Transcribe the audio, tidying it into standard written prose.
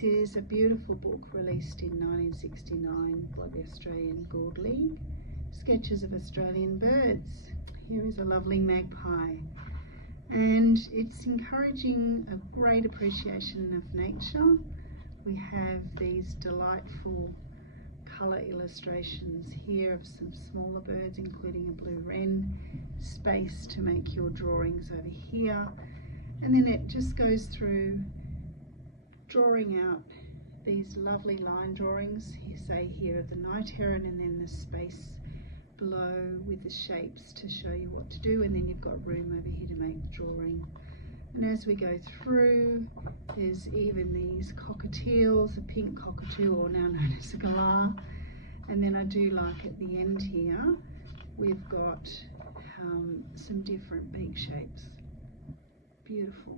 This is a beautiful book released in 1969 by the Australian Gould League, Sketches of Australian Birds. Here is a lovely magpie, and it's encouraging a great appreciation of nature. We have these delightful colour illustrations here of some smaller birds, including a blue wren, space to make your drawings over here, and then it just goes through drawing out these lovely line drawings, say here of the night heron, and then the space below with the shapes to show you what to do, and then you've got room over here to make the drawing. And as we go through, there's even these cockatiels, a pink cockatiel, or now known as a galah. And then I do like at the end here, we've got some different beak shapes. Beautiful.